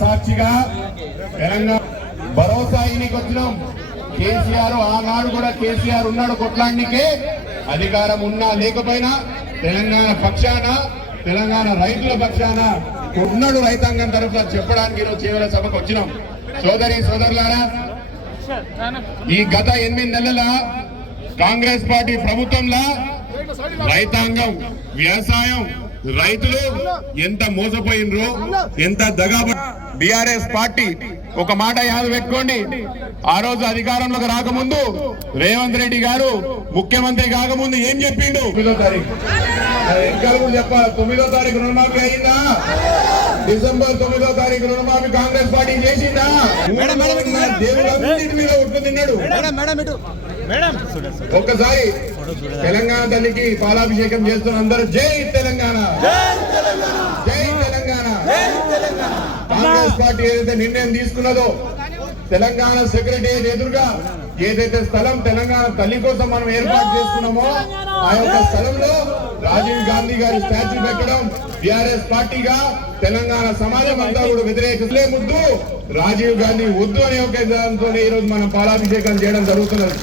సాక్షిగా తెలంగాణ భరోసా ఇనికి వచ్చినాం. కేసీఆర్ ఆనాడు కూడా కేసీఆర్ ఉన్నాడు కొట్లాడికే, అధికారం ఉన్నా లేకపోయినా తెలంగాణ పక్షాన, తెలంగాణ రైతుల పక్షాన ఉన్నాడు. రైతాంగం తరఫున చెప్పడానికి ఈరోజు చేవల సభకు వచ్చినాం. సోదరి సోదరులారా, ఈ గత 8 నెలల కాంగ్రెస్ పార్టీ ప్రభుత్వంలో రైతాంగం, వ్యవసాయం, రైతులు ఎంత మోసపోయినరు, ఎంత దగా. బీఆర్ఎస్ పార్టీ ఒక మాట యాద పెట్టుకోండి, ఆ రోజు అధికారంలోకి రాకముందు రేవంత్ రెడ్డి గారు ముఖ్యమంత్రి కాకముందు ఏం చెప్పిండు? 9వ తారీఖు చెప్పాలి. 9వ తారీఖు రుణమాఫీ అయిందా? డిసెంబర్ 9వ తారీఖు రుణమాఫీ కాంగ్రెస్ పార్టీ చేసిందా? దేవుడు మీద ఒట్టు తిన్నాడు. ఒక్కసారి తెలంగాణ తల్లికి పాలాభిషేకం చేస్తున్న అందరూ జై తెలంగాణ, జై తెలంగాణ. కాంగ్రెస్ పార్టీ ఏదైతే నిర్ణయం తీసుకున్నదో, తెలంగాణ సెక్రటరియట్ ఎదురుగా ఏదైతే స్థలం తెలంగాణ తల్లి కోసం మనం ఏర్పాటు చేసుకున్నామో, ఆ యొక్క స్థలంలో రాజీవ్ గాంధీ గారి స్టాచ్యూ పెట్టడం బీఆర్ఎస్ పార్టీగా తెలంగాణ సమాజం అంతా కూడా వ్యతిరేకిస్తలే ముద్దు, రాజీవ్ గాంధీ వద్దు అనే ఒక విధానంతో ఈ రోజు మనం పాలాభిషేకం చేయడం జరుగుతున్నది.